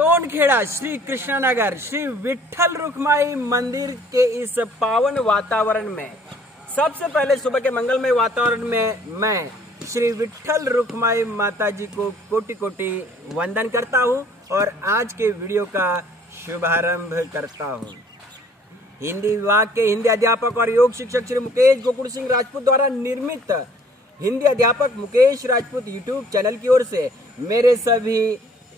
टोनखेड़ा श्री कृष्णनगर श्री विठ्ठल रुक्माई मंदिर के इस पावन वातावरण में सबसे पहले सुबह के मंगलमय वातावरण में मैं श्री विठ्ठल रुक्माई माता जी को कोटि कोटि वंदन करता हूं और आज के वीडियो का शुभारंभ करता हूं। हिंदी विभाग के हिंदी अध्यापक और योग शिक्षक श्री मुकेश गोकुल सिंह राजपूत द्वारा निर्मित हिंदी अध्यापक मुकेश राजपूत यूट्यूब चैनल की ओर से मेरे सभी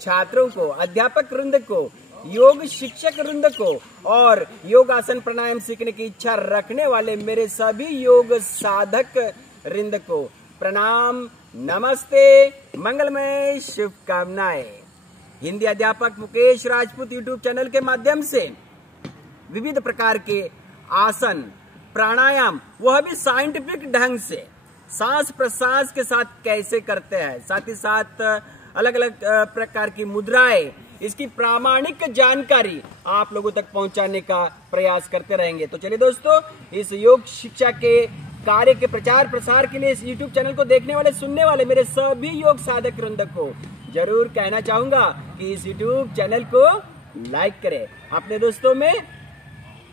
छात्रों को, अध्यापक वृंद को, योग शिक्षक वृंद को और योगासन प्राणायाम सीखने की इच्छा रखने वाले मेरे सभी योग साधक वृंद को प्रणाम, नमस्ते, मंगलमय शुभकामनाएं। हिंदी अध्यापक मुकेश राजपूत यूट्यूब चैनल के माध्यम से विविध प्रकार के आसन, प्राणायाम, वह भी साइंटिफिक ढंग से सांस प्रश्वास के साथ कैसे करते हैं, साथ ही साथ अलग अलग प्रकार की मुद्राएं, इसकी प्रामाणिक जानकारी आप लोगों तक पहुंचाने का प्रयास करते रहेंगे। तो चलिए दोस्तों, इस योग शिक्षा के कार्य के प्रचार प्रसार के लिए इस YouTube चैनल को देखने वाले, सुनने वाले मेरे सभी योग साधक वृंद को जरूर कहना चाहूंगा कि इस YouTube चैनल को लाइक करें, अपने दोस्तों में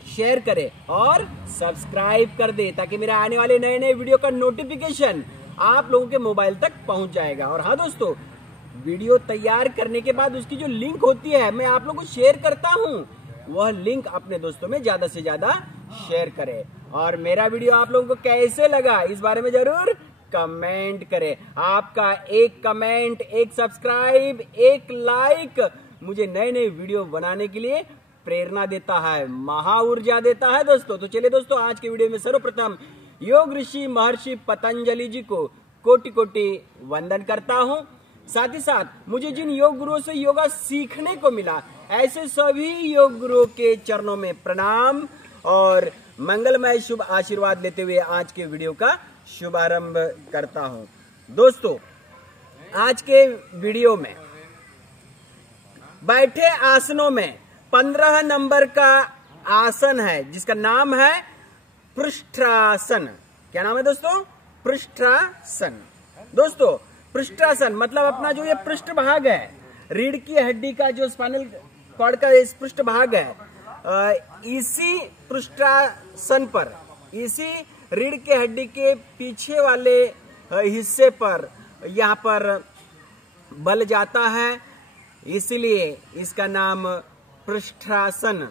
शेयर करें और सब्सक्राइब कर दे ताकि मेरे आने वाले नए नए वीडियो का नोटिफिकेशन आप लोगों के मोबाइल तक पहुंच जाएगा। और हाँ दोस्तों, वीडियो तैयार करने के बाद उसकी जो लिंक होती है मैं आप लोगों को शेयर करता हूं, वह लिंक अपने दोस्तों में ज्यादा से ज्यादा शेयर करें। और मेरा वीडियो आप लोगों को कैसे लगा इस बारे में जरूर कमेंट करें। आपका एक कमेंट, एक सब्सक्राइब, एक लाइक मुझे नए नए वीडियो बनाने के लिए प्रेरणा देता है, महा ऊर्जा देता है दोस्तों। तो चलिए दोस्तों, आज के वीडियो में सर्वप्रथम योग ऋषि महर्षि पतंजलि जी को कोटि कोटि वंदन करता हूं। साथ ही साथ मुझे जिन योग गुरुओं से योगा सीखने को मिला, ऐसे सभी योग गुरुओं के चरणों में प्रणाम और मंगलमय शुभ आशीर्वाद लेते हुए आज के वीडियो का शुभारंभ करता हूं। दोस्तों, आज के वीडियो में बैठे आसनों में 15 नंबर का आसन है जिसका नाम है पृष्ठासन। क्या नाम है दोस्तों? पृष्ठासन। दोस्तों, पृष्ठासन मतलब अपना जो ये पृष्ठ भाग है, रीढ़ की हड्डी का जो स्पाइनल कॉर्ड का इस पृष्ठ भाग है, इसी पृष्ठासन पर, इसी रीढ़ की हड्डी के पीछे वाले हिस्से पर यहाँ पर बल जाता है, इसलिए इसका नाम पृष्ठासन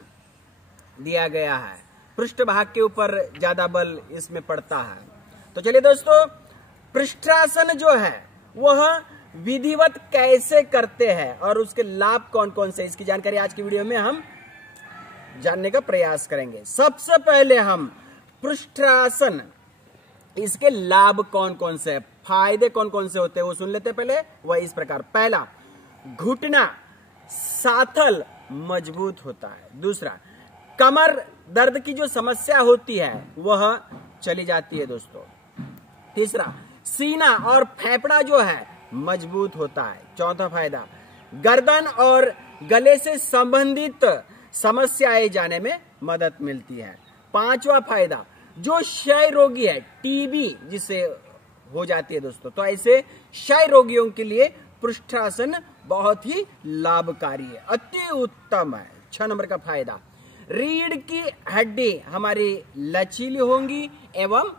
दिया गया है। पृष्ठ भाग के ऊपर ज्यादा बल इसमें पड़ता है। तो चलिए दोस्तों, पृष्ठासन जो है वह विधिवत कैसे करते हैं और उसके लाभ कौन कौन से, इसकी जानकारी आज की वीडियो में हम जानने का प्रयास करेंगे। सबसे पहले हम पृष्ठासन, इसके लाभ कौन कौन से, फायदे कौन कौन से होते हैं वो सुन लेते हैं। पहले वह इस प्रकार, पहला, घुटना साथल मजबूत होता है। दूसरा, कमर दर्द की जो समस्या होती है वह चली जाती है दोस्तों। तीसरा, सीना और फेफड़ा जो है मजबूत होता है। चौथा फायदा, गर्दन और गले से संबंधित समस्याएं जाने में मदद मिलती है। पांचवा फायदा, जो क्षय रोगी है, टीबी जिससे हो जाती है दोस्तों, तो ऐसे क्षय रोगियों के लिए पृष्ठासन बहुत ही लाभकारी है, अति उत्तम है। 6 नंबर का फायदा, रीढ़ की हड्डी हमारी लचीली होंगी एवं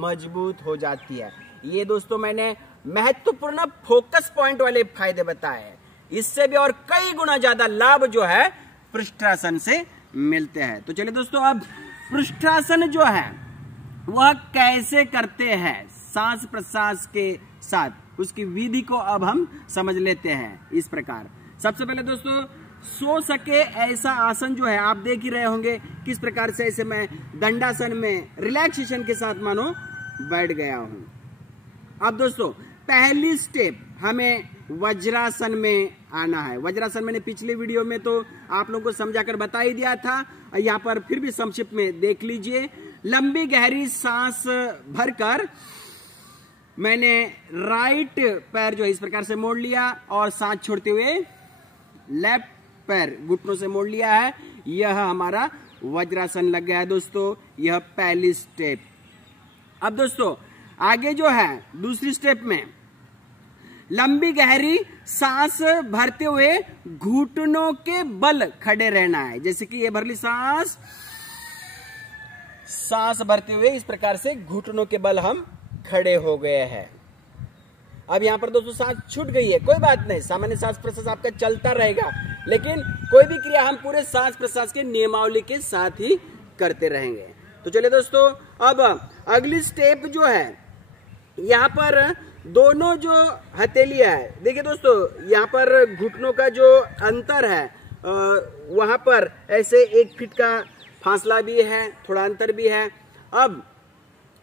मजबूत हो जाती है। ये दोस्तों मैंने महत्वपूर्ण फोकस पॉइंट वाले फायदे बताए हैं। इससे भी और कई गुना ज्यादा लाभ जो है पृष्ठासन से मिलते हैं। तो चलिए दोस्तों, अब पृष्ठासन जो है वह कैसे करते हैं सांस प्रश्वास के साथ, उसकी विधि को अब हम समझ लेते हैं इस प्रकार। सबसे पहले दोस्तों, सो सके ऐसा आसन जो है आप देख ही रहे होंगे किस प्रकार से, ऐसे मैं दंडासन में रिलैक्सेशन के साथ मानो बैठ गया हूं। अब दोस्तों, पहली स्टेप हमें वज्रासन में आना है। वज्रासन मैंने पिछले वीडियो में तो आप लोगों को समझाकर बता ही दिया था, यहाँ पर फिर भी संक्षिप्त में देख लीजिए। लंबी गहरी सांस भरकर मैंने राइट पैर जो है इस प्रकार से मोड़ लिया और सांस छोड़ते हुए लेफ्ट पैर घुटनों से मोड़ लिया है। यह हमारा वज्रासन लग गया है दोस्तों, यह पहली स्टेप। अब दोस्तों, आगे जो है दूसरी स्टेप में लंबी गहरी सांस भरते हुए घुटनों के बल खड़े रहना है। जैसे कि ये भर ली सांस भरते हुए इस प्रकार से घुटनों के बल हम खड़े हो गए हैं। अब यहां पर दोस्तों सांस छूट गई है, कोई बात नहीं, सामान्य सांस प्रश्वास आपका चलता रहेगा, लेकिन कोई भी क्रिया हम पूरे सांस प्रश्वास के नियमावली के साथ ही करते रहेंगे। तो चलिए दोस्तों, अब अगली स्टेप जो है, यहाँ पर दोनों जो हथेलियां है, देखिए दोस्तों यहाँ पर घुटनों का जो अंतर है वहां पर ऐसे 1 फीट का फासला भी है, थोड़ा अंतर भी है। अब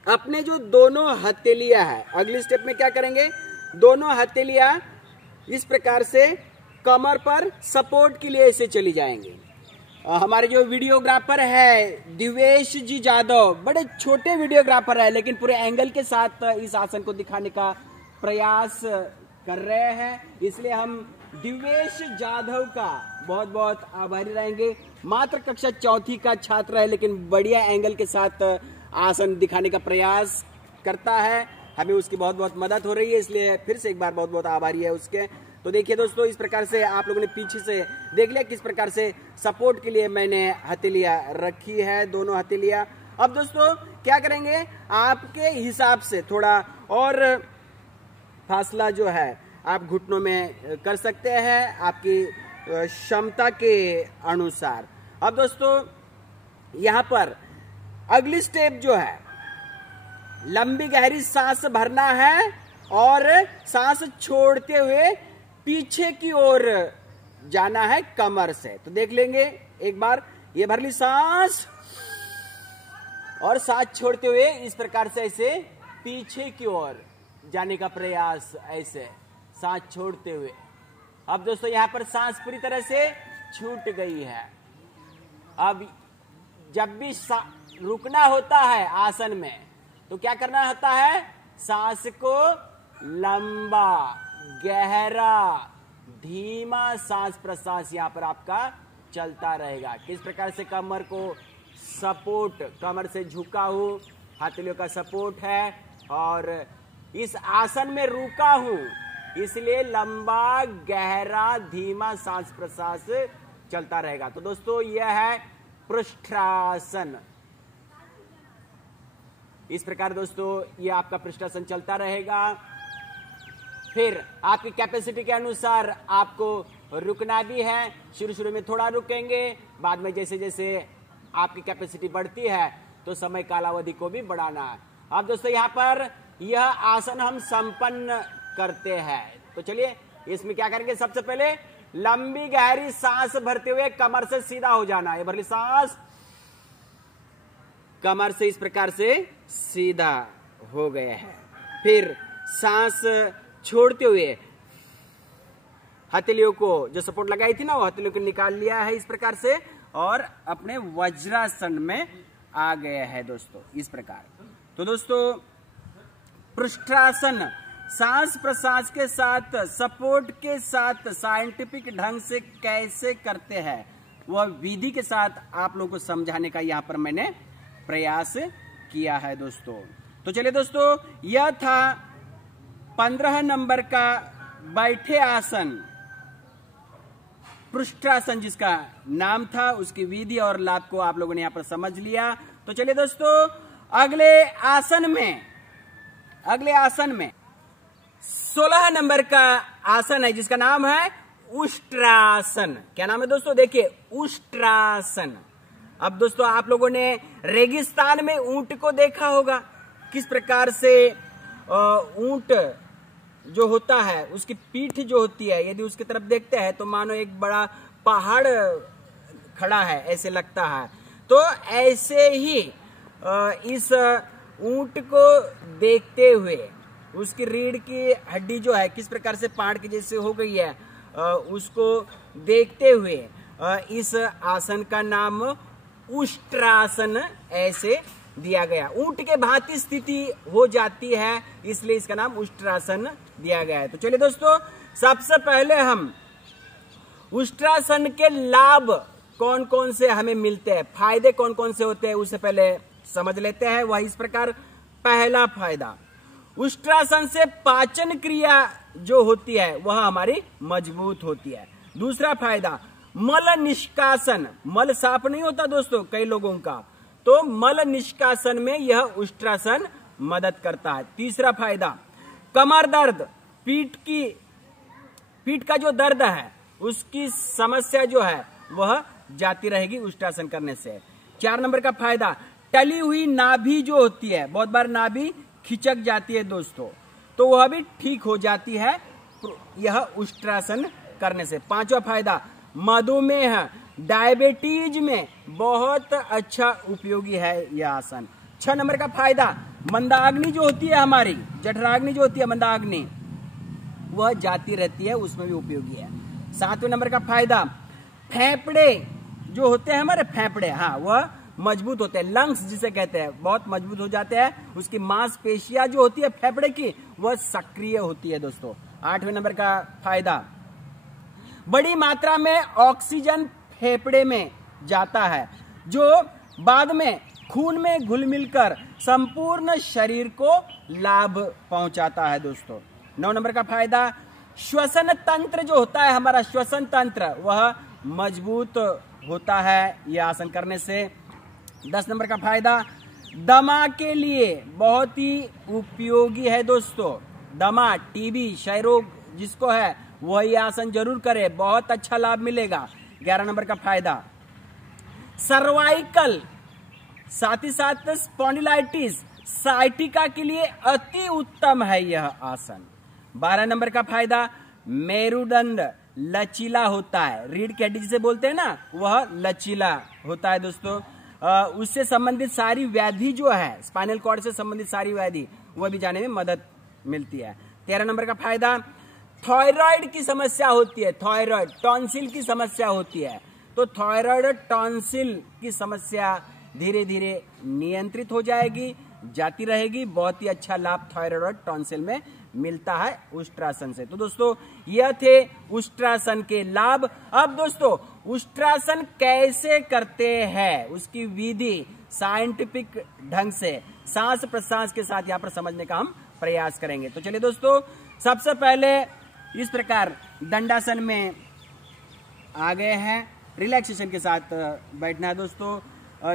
अपने जो दोनों हथेलियां है, अगली स्टेप में क्या करेंगे, दोनों हथेलियां इस प्रकार से कमर पर सपोर्ट के लिए ऐसे चली जाएंगे। हमारे जो वीडियोग्राफर है दिवेश जी जादव, बड़े छोटे वीडियोग्राफर है, लेकिन पूरे एंगल के साथ इस आसन को दिखाने का प्रयास कर रहे हैं, इसलिए हम दिवेश जाधव का बहुत बहुत आभारी रहेंगे। मात्र कक्षा 4वीं का छात्र है, लेकिन बढ़िया एंगल के साथ आसन दिखाने का प्रयास करता है, हमें उसकी बहुत बहुत मदद हो रही है, इसलिए फिर से एक बार बहुत बहुत आभारी है उसके। तो देखिए दोस्तों, इस प्रकार से आप लोगों ने पीछे से देख लिया किस प्रकार से सपोर्ट के लिए मैंने हथेलियां रखी है, दोनों हथेलियां। अब दोस्तों क्या करेंगे, आपके हिसाब से थोड़ा और फासला जो है आप घुटनों में कर सकते हैं, आपकी क्षमता के अनुसार। अब दोस्तों यहाँ पर अगली स्टेप जो है, लंबी गहरी सांस भरना है और सांस छोड़ते हुए पीछे की ओर जाना है कमर से। तो देख लेंगे एक बार, ये भर ली सांस और सांस छोड़ते हुए इस प्रकार से ऐसे पीछे की ओर जाने का प्रयास, ऐसे सांस छोड़ते हुए। अब दोस्तों यहाँ पर सांस पूरी तरह से छूट गई है। अब जब भी रुकना होता है आसन में, तो क्या करना होता है, सांस को लंबा गहरा धीमा सांस प्रश्वास यहाँ पर आपका चलता रहेगा। किस प्रकार से कमर को सपोर्ट, कमर से झुका हूं, हथेलियों का सपोर्ट है और इस आसन में रुका हूं, इसलिए लंबा गहरा धीमा सांस प्रश्वास चलता रहेगा। तो दोस्तों यह है पृष्ठासन। इस प्रकार दोस्तों ये आपका पृष्ठासन चलता रहेगा। फिर आपकी कैपेसिटी के अनुसार आपको रुकना भी है। शुरू में थोड़ा रुकेंगे, बाद में जैसे जैसे आपकी कैपेसिटी बढ़ती है तो समय कालावधि को भी बढ़ाना है। अब दोस्तों यहाँ पर यह आसन हम संपन्न करते हैं। तो चलिए इसमें क्या करेंगे, सबसे पहले लंबी गहरी सांस भरते हुए कमर से सीधा हो जाना है। भर ली सांस, कमर से इस प्रकार से सीधा हो गए हैं। फिर सांस छोड़ते हुए हथेलियों को जो सपोर्ट लगाई थी ना, वो हथेलियों को निकाल लिया है इस प्रकार से और अपने वज्रासन में आ गए हैं दोस्तों, इस प्रकार। तो दोस्तों पृष्ठासन सांस प्रश्वास के साथ सपोर्ट के साथ साइंटिफिक ढंग से कैसे करते हैं, वह विधि के साथ आप लोगों को समझाने का यहाँ पर मैंने प्रयास किया है दोस्तों। तो चलिए दोस्तों, यह था 15 नंबर का बैठे आसन, पृष्ठासन जिसका नाम था, उसकी विधि और लाभ को आप लोगों ने यहां पर समझ लिया। तो चलिए दोस्तों अगले आसन में 16 नंबर का आसन है जिसका नाम है उष्ट्रासन। क्या नाम है दोस्तों, देखिए उष्ट्रासन। अब दोस्तों आप लोगों ने रेगिस्तान में ऊंट को देखा होगा, किस प्रकार से ऊंट जो होता है उसकी पीठ जो होती है, यदि उसकी तरफ देखते हैं तो मानो एक बड़ा पहाड़ खड़ा है ऐसे लगता है। तो ऐसे ही इस ऊंट को देखते हुए उसकी रीढ़ की हड्डी जो है किस प्रकार से पहाड़ की जैसे हो गई है, उसको देखते हुए इस आसन का नाम उष्ट्रासन ऐसे दिया गया। ऊंट के भांति स्थिति हो जाती है, इसलिए इसका नाम उष्ट्रासन दिया गया है। तो चलिए दोस्तों, सबसे पहले हम उष्ट्रासन के लाभ कौन कौन से हमें मिलते हैं, फायदे कौन कौन से होते हैं, उससे पहले समझ लेते हैं। वह इस प्रकार, पहला फायदा, उष्ट्रासन से पाचन क्रिया जो होती है वह हमारी मजबूत होती है। दूसरा फायदा, मल निष्कासन। मल साफ नहीं होता दोस्तों कई लोगों का, तो मल निष्कासन में यह उष्ट्रासन मदद करता है। तीसरा फायदा, कमर दर्द, पीठ का जो दर्द है उसकी समस्या जो है वह जाती रहेगी उष्ट्रासन करने से। 4 नंबर का फायदा, टली हुई नाभि जो होती है, बहुत बार नाभि खिंचक जाती है दोस्तों, तो वह भी ठीक हो जाती है यह उष्ट्रासन करने से। 5वां फायदा, मधुमेह, डायबिटीज में बहुत अच्छा उपयोगी है यह आसन। 6 नंबर का फायदा, मंदाग्नि जो होती है हमारी, जठराग्नि जो होती है मंदाग्नि, वह जाती रहती है, उसमें भी उपयोगी है। 7वें नंबर का फायदा, फेफड़े जो होते हैं हमारे फेफड़े, हाँ वह मजबूत होते हैं, लंग्स जिसे कहते हैं, बहुत मजबूत हो जाते हैं। उसकी मांसपेशियां जो होती है फेफड़े की वह सक्रिय होती है दोस्तों। 8वें नंबर का फायदा, बड़ी मात्रा में ऑक्सीजन फेफड़े में जाता है जो बाद में खून में घुल मिलकर संपूर्ण शरीर को लाभ पहुंचाता है दोस्तों। 9 नंबर का फायदा, श्वसन तंत्र जो होता है हमारा, श्वसन तंत्र वह मजबूत होता है यह आसन करने से। 10 नंबर का फायदा, दमा के लिए बहुत ही उपयोगी है दोस्तों। दमा, टीबी, क्षय रोग जिसको है वह यह आसन जरूर करे, बहुत अच्छा लाभ मिलेगा। 11 नंबर का फायदा, सर्वाइकल, साथ ही साथ स्पॉन्डिलाइटिस, साइटिका के लिए अति उत्तम है यह आसन। 12 नंबर का फायदा, मेरुदंड लचीला होता है, रीढ़ की हड्डी जिसे बोलते हैं ना वह लचीला होता है दोस्तों। उससे संबंधित सारी व्याधि जो है, स्पाइनल कॉर्ड से संबंधित सारी व्याधि वह भी जाने में मदद मिलती है। 13 नंबर का फायदा, थायराइड की समस्या होती है, थायराइड, टॉन्सिल की समस्या होती है, तो थायराइड और टॉन्सिल की समस्या धीरे धीरे नियंत्रित हो जाएगी, जाती रहेगी। बहुत ही अच्छा लाभ थायराइड और टॉन्सिल में मिलता है उष्ट्रासन से। तो दोस्तों यह थे उष्ट्रासन के लाभ। अब दोस्तों उष्ट्रासन कैसे करते हैं उसकी विधि साइंटिफिक ढंग से सांस प्रश्वास के साथ यहाँ पर समझने का हम प्रयास करेंगे। तो चलिए दोस्तों, सबसे पहले इस प्रकार दंडासन में आ गए हैं, रिलैक्सेशन के साथ बैठना है दोस्तों।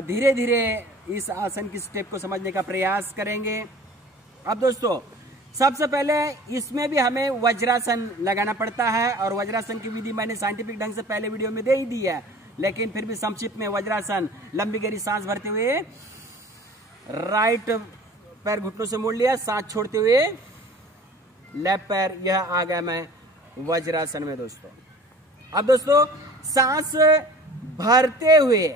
धीरे धीरे इस आसन की स्टेप को समझने का प्रयास करेंगे। अब दोस्तों सबसे पहले इसमें भी हमें वज्रासन लगाना पड़ता है, और वज्रासन की विधि मैंने साइंटिफिक ढंग से पहले वीडियो में दे ही दी है, लेकिन फिर भी संक्षिप्त में वज्रासन, लंबी गहरी सांस भरते हुए राइट पैर घुटनों से मोड़ लिया, सांस छोड़ते हुए लेफ्ट पैर, यह आ गया मैं वज्रासन में दोस्तों। अब दोस्तों सांस भरते हुए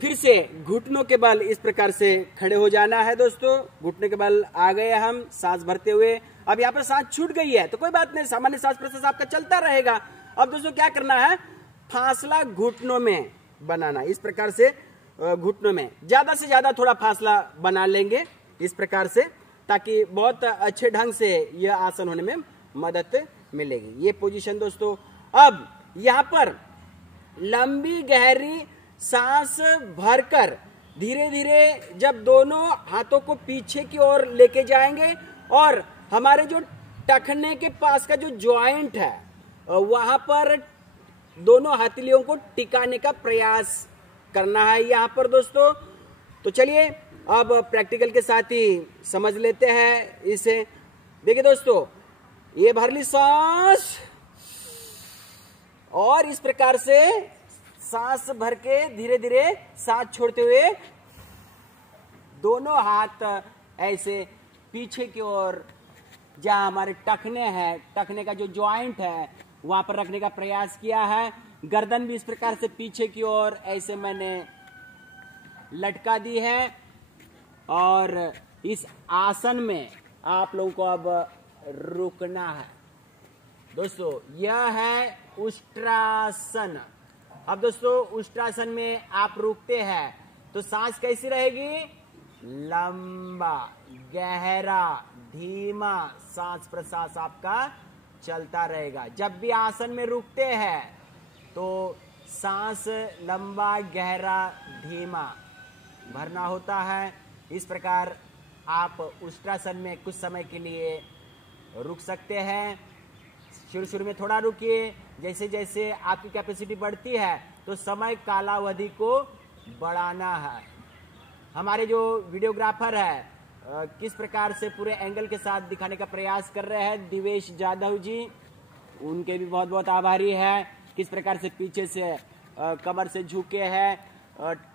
फिर से घुटनों के बल इस प्रकार से खड़े हो जाना है दोस्तों। घुटने के बल आ गए हम सांस भरते हुए। अब यहाँ पर सांस छूट गई है तो कोई बात नहीं, सामान्य सांस प्रश्वास आपका चलता रहेगा। अब दोस्तों क्या करना है, फासला घुटनों में बनाना, इस प्रकार से घुटनों में ज्यादा से ज्यादा थोड़ा फासला बना लेंगे इस प्रकार से, ताकि बहुत अच्छे ढंग से यह आसन होने में मदद मिलेगी। ये पोजीशन दोस्तों। अब यहाँ पर लंबी गहरी सांस भरकर धीरे धीरे जब दोनों हाथों को पीछे की ओर लेके जाएंगे और हमारे जो टखने के पास का जो जॉइंट है वहां पर दोनों हथेलियों को टिकाने का प्रयास करना है यहाँ पर दोस्तों। तो चलिए अब प्रैक्टिकल के साथ ही समझ लेते हैं इसे। देखिए दोस्तों, ये भर ली सांस और इस प्रकार से सांस भर के धीरे धीरे सांस छोड़ते हुए दोनों हाथ ऐसे पीछे की ओर, जहां हमारे टखने हैं, टखने का जो जॉइंट है वहां पर रखने का प्रयास किया है। गर्दन भी इस प्रकार से पीछे की ओर ऐसे मैंने लटका दी है। और इस आसन में आप लोगों को अब रुकना है दोस्तों। यह है उष्ट्रासन। अब दोस्तों उष्ट्रासन में आप रुकते हैं तो सांस कैसी रहेगी, लंबा गहरा धीमा सांस प्रश्वास आपका चलता रहेगा। जब भी आसन में रुकते हैं तो सांस लंबा गहरा धीमा भरना होता है। इस प्रकार आप उष्ट्रासन में कुछ समय के लिए रुक सकते हैं। शुरू में थोड़ा रुकिए, जैसे जैसे आपकी कैपेसिटी बढ़ती है तो समय कालावधि को बढ़ाना है। हमारे जो वीडियोग्राफर है किस प्रकार से पूरे एंगल के साथ दिखाने का प्रयास कर रहे हैं, दिवेश जाधव जी, उनके भी बहुत बहुत आभारी है। किस प्रकार से पीछे से कमर से झुके हैं,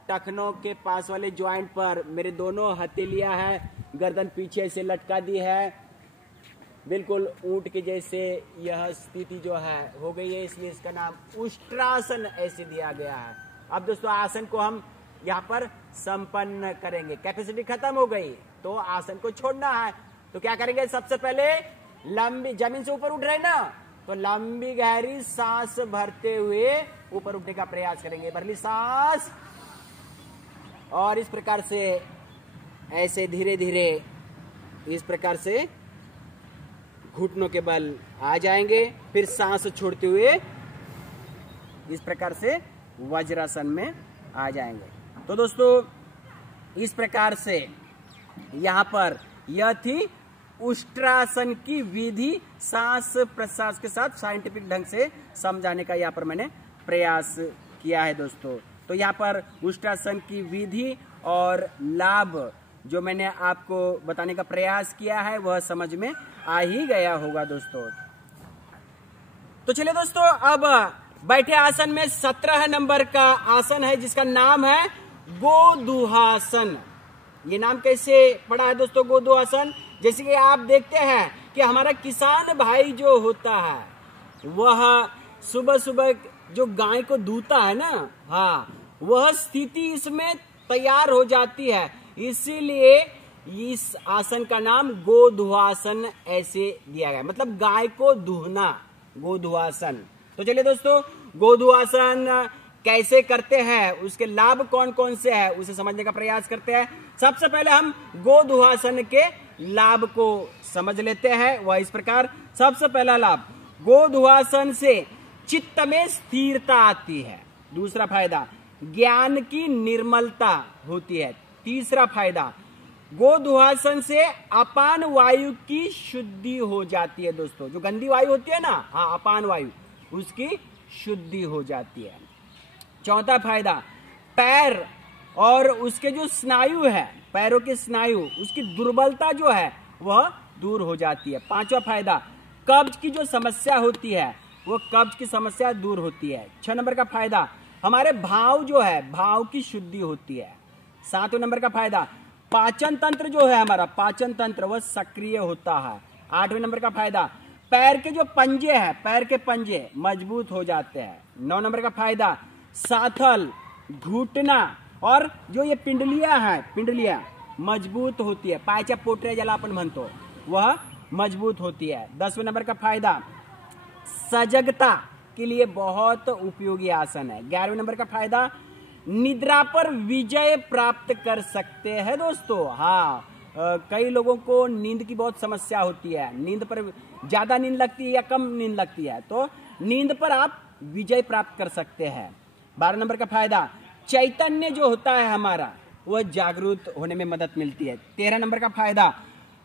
टखनों के पास वाले ज्वाइंट पर मेरे दोनों हथेलियां हैं, गर्दन पीछे से लटका दी है, बिल्कुल ऊंट के जैसे यह स्थिति जो है हो गई है, इसलिए इसका नाम उष्ट्रासन ऐसे दिया गया है। अब दोस्तों आसन को हम यहाँ पर संपन्न करेंगे। कैपेसिटी खत्म हो गई तो आसन को छोड़ना है। तो क्या करेंगे, सबसे पहले लंबी, जमीन से ऊपर उठ रहे ना, तो लंबी गहरी सांस भरते हुए ऊपर उठने का प्रयास करेंगे। भर ली सांस और इस प्रकार से ऐसे धीरे धीरे इस प्रकार से घुटनों के बल आ जाएंगे। फिर सांस छोड़ते हुए इस प्रकार से वज्रासन में आ जाएंगे। तो दोस्तों इस प्रकार से यहाँ पर यह थी उष्ट्रासन की विधि, सांस प्रश्वास के साथ साइंटिफिक ढंग से समझाने का यहाँ पर मैंने प्रयास किया है दोस्तों। तो यहाँ पर उष्ट्रासन की विधि और लाभ जो मैंने आपको बताने का प्रयास किया है वह समझ में आ ही गया होगा दोस्तों। तो चलिए दोस्तों, अब बैठे आसन में 17 नंबर का आसन है जिसका नाम है गोदुहासन। ये नाम कैसे पड़ा है दोस्तों, गोदुहासन? जैसे कि आप देखते हैं कि हमारा किसान भाई जो होता है वह सुबह सुबह जो गाय को दूता है ना, हाँ, वह स्थिति इसमें तैयार हो जाती है, इसीलिए इस आसन का नाम गोदुहासन ऐसे दिया गया, मतलब गाय को दूहना, गोदुहासन। तो चलिए दोस्तों, गोदुहासन कैसे करते हैं, उसके लाभ कौन कौन से हैं उसे समझने का प्रयास करते हैं। सबसे पहले हम गोदुहासन के लाभ को समझ लेते हैं। वह इस प्रकार, सबसे पहला लाभ, गोदुहासन से चित्त में स्थिरता आती है। दूसरा फायदा, ज्ञान की निर्मलता होती है। तीसरा फायदा, गोदुहासन से अपान वायु की शुद्धि हो जाती है दोस्तों। जो गंदी वायु होती है ना, हाँ, अपान वायु, उसकी शुद्धि हो जाती है। चौथा फायदा, पैर और उसके जो स्नायु है, पैरों के स्नायु, उसकी दुर्बलता जो है वह दूर हो जाती है। पांचवा फायदा, कब्ज की जो समस्या होती है वो कब्ज की समस्या दूर होती है। 6 नंबर का फायदा, हमारे भाव जो है, भाव की शुद्धि होती है। 7वें नंबर का फायदा, पाचन तंत्र जो है हमारा, पाचन तंत्र वह सक्रिय होता है। 8वें नंबर का फायदा, पैर के जो पंजे हैं, पैर के पंजे मजबूत हो जाते हैं। 9 नंबर का फायदा, साथल, घुटना और जो ये पिंडलियां हैं, पिंडलियां मजबूत होती है। पायच्या पोटऱ्या ज्याला आपण म्हणतो वह मजबूत होती है। 10वें नंबर का फायदा, सजगता के लिए बहुत उपयोगी आसन है। 11वें नंबर का फायदा, निद्रा पर विजय प्राप्त कर सकते हैं दोस्तों। हाँ, कई लोगों को नींद की बहुत समस्या होती है, नींद पर ज्यादा नींद लगती है या कम नींद लगती है, तो नींद पर आप विजय प्राप्त कर सकते हैं। 12 नंबर का फायदा, चैतन्य जो होता है हमारा वह जागरूक होने में मदद मिलती है। 13 नंबर का फायदा,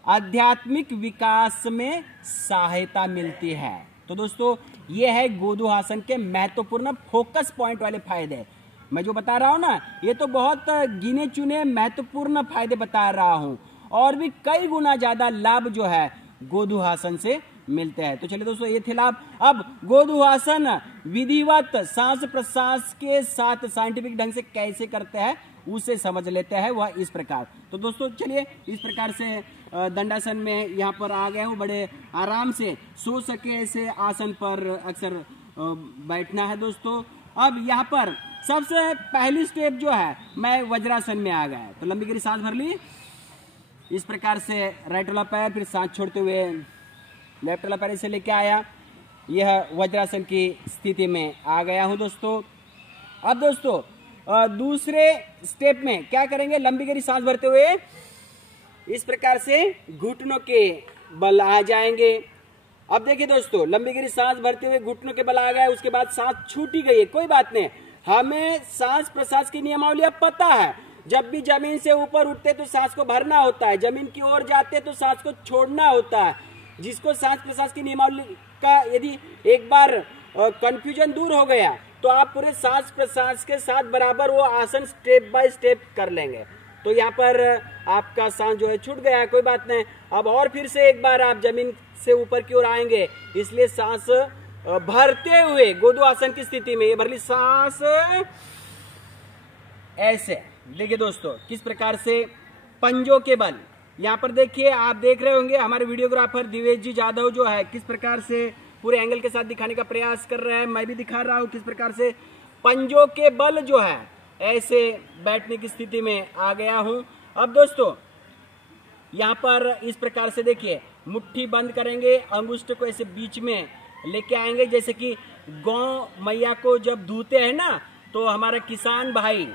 आध्यात्मिक विकास में सहायता मिलती है। तो दोस्तों ये है गोदुहासन के महत्वपूर्ण फोकस पॉइंट वाले फायदे। मैं जो बता रहा हूं ना, ये तो बहुत गिने चुने महत्वपूर्ण फायदे बता रहा हूं, और भी कई गुना ज्यादा लाभ जो है गोदुहासन से मिलते हैं। तो चलिए दोस्तों, ये थे लाभ। अब गोदुहासन विधिवत सांस प्रश्वास के साथ साइंटिफिक ढंग से कैसे करते हैं उसे समझ लेते हैं, वह इस प्रकार। तो दोस्तों चलिए, इस प्रकार से दंडासन में यहाँ पर आ गए हूँ, बड़े आराम से सो सके ऐसे आसन पर अक्सर बैठना है दोस्तों। अब यहाँ पर सबसे पहली स्टेप जो है, मैं वज्रासन में आ गया। तो लंबी गहरी सांस भर ली, इस प्रकार से राइट वाला पैर, फिर सांस छोड़ते हुए लेफ्ट वाला पैर इसे लेके आया, यह वज्रासन की स्थिति में आ गया हूं दोस्तों। अब दोस्तों दूसरे स्टेप में क्या करेंगे, लंबी गहरी सांस भरते हुए इस प्रकार से घुटनों के बल आ जाएंगे। अब देखिए दोस्तों, लंबी गहरी सांस भरते हुए घुटनों के बल आ गए, उसके बाद सांस छूटी गई है, कोई बात नहीं, हमें सांस प्रश्वास की नियमावली अब पता है। जब भी जमीन से ऊपर उठते तो सांस को भरना होता है, जमीन की ओर जाते तो सांस को छोड़ना होता है। जिसको सांस प्रश्वास की नियमावली का यदि एक बार कंफ्यूजन दूर हो गया तो आप पूरे सांस प्रश्वास के साथ बराबर वो आसन स्टेप बाय स्टेप कर लेंगे। तो यहाँ पर आपका सांस जो है छूट गया, कोई बात नहीं। अब और फिर से एक बार आप जमीन से ऊपर की ओर आएंगे, इसलिए सांस भरते हुए गोदू आसन की स्थिति में ये भरली सांस ऐसे। देखिए दोस्तों किस प्रकार से पंजों के बल, यहाँ पर देखिए आप देख रहे होंगे हमारे वीडियोग्राफर दिवेश जी जाधव जो है किस प्रकार से पूरे एंगल के साथ दिखाने का प्रयास कर रहे हैं, मैं भी दिखा रहा हूँ किस प्रकार से पंजों के बल जो है ऐसे बैठने की स्थिति में आ गया हूँ। अब दोस्तों यहाँ पर इस प्रकार से देखिए मुट्ठी बंद करेंगे, अंगुष्ठ को ऐसे बीच में लेके आएंगे, जैसे कि गौ मैया को जब धुते हैं ना तो हमारा किसान भाई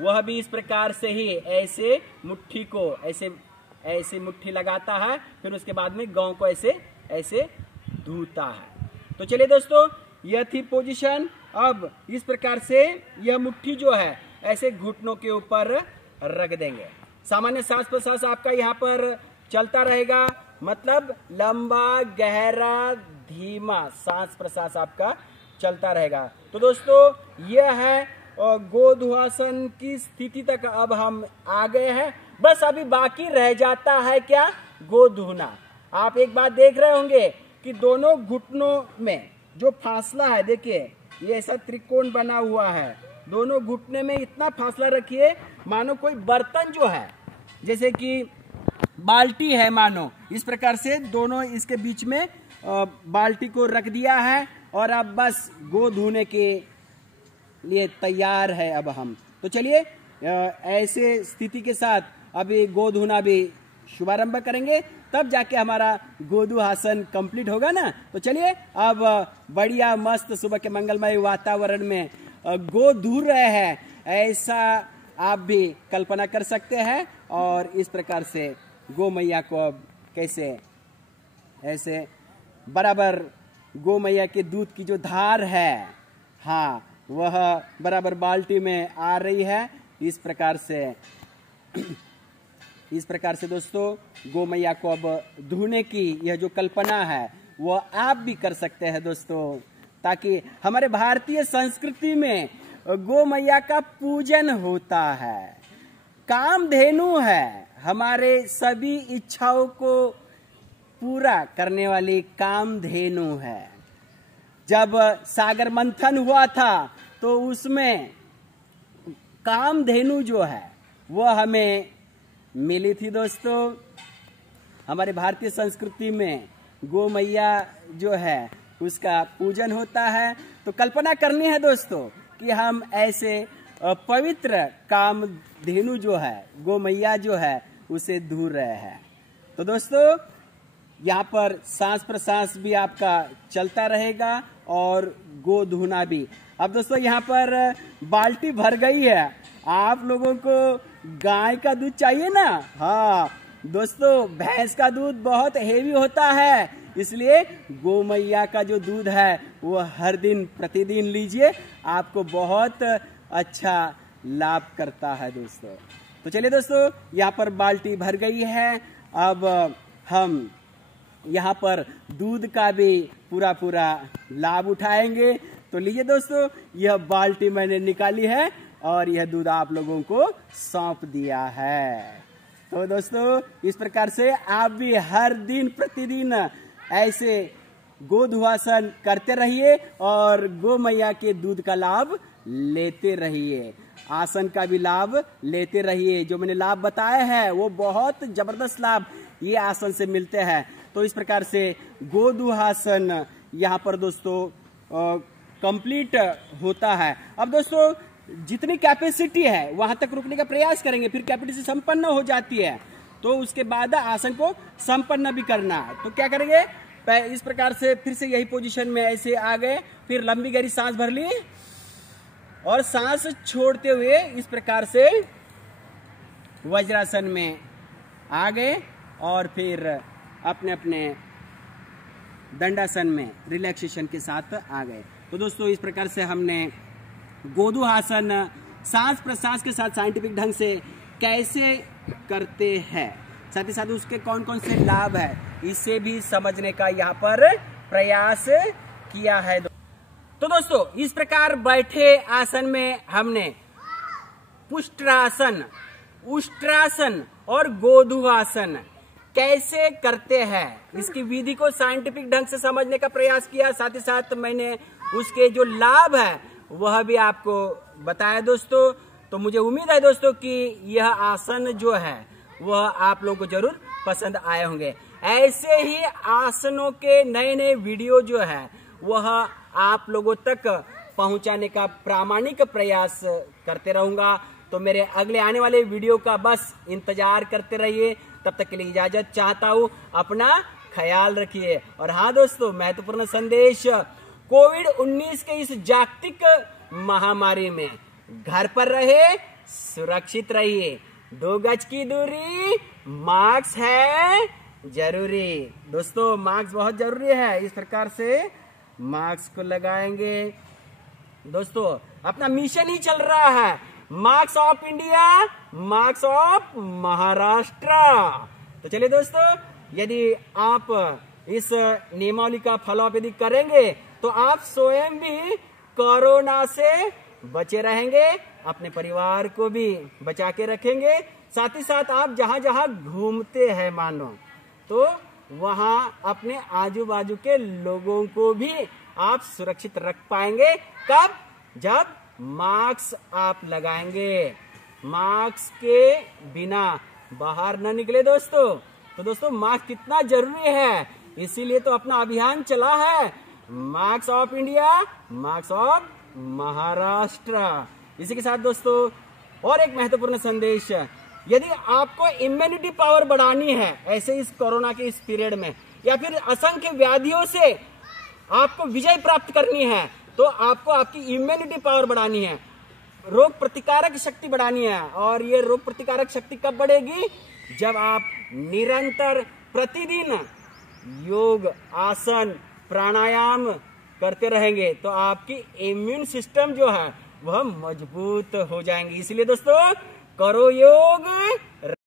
वह भी इस प्रकार से ही ऐसे मुट्ठी को ऐसे मुट्ठी लगाता है, फिर उसके बाद में गौ को ऐसे धुता है। तो चलिए दोस्तों यह थी पोजीशन। अब इस प्रकार से यह मुट्ठी जो है ऐसे घुटनों के ऊपर रख देंगे। सामान्य सांस प्रश्वास आपका यहाँ पर चलता रहेगा, मतलब लंबा गहरा धीमा सांस प्रश्वास आपका चलता रहेगा। तो दोस्तों यह है गोधुआसन की स्थिति तक अब हम आ गए हैं। बस अभी बाकी रह जाता है क्या, गोधुना। आप एक बात देख रहे होंगे कि दोनों घुटनों में जो फासला है, देखिए ये ऐसा त्रिकोण बना हुआ है, दोनों घुटने में इतना फासला रखिए मानो कोई बर्तन जो है जैसे कि बाल्टी है, मानो इस प्रकार से दोनों इसके बीच में बाल्टी को रख दिया है और अब बस गो धोने के लिए तैयार है अब हम। तो चलिए ऐसे स्थिति के साथ अभी गो धोना भी शुभारंभ करेंगे, तब जाके हमारा गोदू आसन कंप्लीट होगा ना। तो चलिए अब बढ़िया मस्त सुबह के मंगलमय वातावरण में गो धो रहे हैं, ऐसा आप भी कल्पना कर सकते हैं। और इस प्रकार से गो मैया को अब कैसे ऐसे बराबर गो मैया के दूध की जो धार है, हाँ वह बराबर बाल्टी में आ रही है। इस प्रकार से दोस्तों गो मैया को अब धोने की यह जो कल्पना है वो आप भी कर सकते हैं दोस्तों, ताकि हमारे भारतीय संस्कृति में गो मैया का पूजन होता है, कामधेनु है, हमारे सभी इच्छाओं को पूरा करने वाली कामधेनु है। जब सागर मंथन हुआ था तो उसमें कामधेनु जो है वह हमें मिली थी दोस्तों। हमारे भारतीय संस्कृति में गो मैया जो है उसका पूजन होता है। तो कल्पना करनी है दोस्तों कि हम ऐसे पवित्र कामधेनु जो है गो मैया जो है उसे धो रहे हैं। तो दोस्तों यहाँ पर सांस प्रश्वास भी आपका चलता रहेगा और गो धोना भी। अब दोस्तों यहाँ पर बाल्टी भर गई है, आप लोगों को गाय का दूध चाहिए ना। हाँ दोस्तों भैंस का दूध बहुत हेवी होता है, इसलिए गो मैया का जो दूध है वो हर दिन प्रतिदिन लीजिए, आपको बहुत अच्छा लाभ करता है दोस्तों। तो चलिए दोस्तों यहाँ पर बाल्टी भर गई है, अब हम यहाँ पर दूध का भी पूरा लाभ उठाएंगे। तो लीजिए दोस्तों यह बाल्टी मैंने निकाली है और यह दूध आप लोगों को सौंप दिया है। तो दोस्तों इस प्रकार से आप भी हर दिन प्रतिदिन ऐसे गोधुआसन करते रहिए और गो मैया के दूध का लाभ लेते रहिए, आसन का भी लाभ लेते रहिए। जो मैंने लाभ बताए हैं वो बहुत जबरदस्त लाभ ये आसन से मिलते हैं। तो इस प्रकार से गोधुआसन यहाँ पर दोस्तों कंप्लीट होता है। अब दोस्तों जितनी कैपेसिटी है वहां तक रुकने का प्रयास करेंगे, फिर कैपेसिटी संपन्न हो जाती है तो उसके बाद आसन को संपन्न भी करना है। तो क्या करेंगे, इस प्रकार से फिर से यही पोजीशन में ऐसे आ गए, फिर लंबी गहरी सांस भर ली और सांस छोड़ते हुए इस प्रकार से वज्रासन में आ गए और फिर अपने अपने दंडासन में रिलैक्सेशन के साथ आ गए। तो दोस्तों इस प्रकार से हमने गोधुआसन सांस प्रश्वास के साथ साइंटिफिक ढंग से कैसे करते हैं, साथ ही साथ उसके कौन कौन से लाभ है, इसे भी समझने का यहाँ पर प्रयास किया है। तो दोस्तों, इस प्रकार बैठे आसन में हमने पुष्ट्रासन, उष्ट्रासन और गोधुआसन कैसे करते हैं, इसकी विधि को साइंटिफिक ढंग से समझने का प्रयास किया। साथ ही साथ मैंने उसके जो लाभ है वह भी आपको बताया दोस्तों। तो मुझे उम्मीद है दोस्तों कि यह आसन जो है वह आप लोगों को जरूर पसंद आए होंगे। ऐसे ही आसनों के नए नए वीडियो जो है वह आप लोगों तक पहुंचाने का प्रामाणिक प्रयास करते रहूंगा। तो मेरे अगले आने वाले वीडियो का बस इंतजार करते रहिए। तब तक के लिए इजाजत चाहता हूँ, अपना ख्याल रखिए। और हाँ दोस्तों, महत्वपूर्ण संदेश, कोविड-19 के इस जागतिक महामारी में घर पर रहे, सुरक्षित रहिए, 2 गज की दूरी, मास्क है जरूरी। दोस्तों, मास्क बहुत जरूरी है, इस प्रकार से मास्क को लगाएंगे। दोस्तों, अपना मिशन ही चल रहा है, marks of India, marks of Maharashtra. तो चलिए दोस्तों, यदि आप इस नियमावली का फॉलोअप यदि करेंगे तो आप स्वयं भी कोरोना से बचे रहेंगे, अपने परिवार को भी बचा के रखेंगे। साथ ही साथ आप जहां जहां घूमते हैं मानो, तो वहां अपने आजू बाजू के लोगों को भी आप सुरक्षित रख पाएंगे। कब? जब मास्क आप लगाएंगे। मास्क के बिना बाहर न निकले दोस्तों। तो दोस्तों, मास्क कितना जरूरी है, इसीलिए तो अपना अभियान चला है, marks of India, marks of Maharashtra. इसी के साथ दोस्तों, और एक महत्वपूर्ण संदेश, यदि आपको इम्यूनिटी पावर बढ़ानी है ऐसे इस कोरोना के इस पीरियड में, या फिर असंख्य व्याधियों से आपको विजय प्राप्त करनी है, तो आपको आपकी इम्यूनिटी पावर बढ़ानी है, रोग प्रतिकारक शक्ति बढ़ानी है। और ये रोग प्रतिकारक शक्ति कब बढ़ेगी? जब आप निरंतर प्रतिदिन योग, आसन, प्राणायाम करते रहेंगे, तो आपकी इम्यून सिस्टम जो है वह मजबूत हो जाएंगी। इसलिए दोस्तों, करो योग।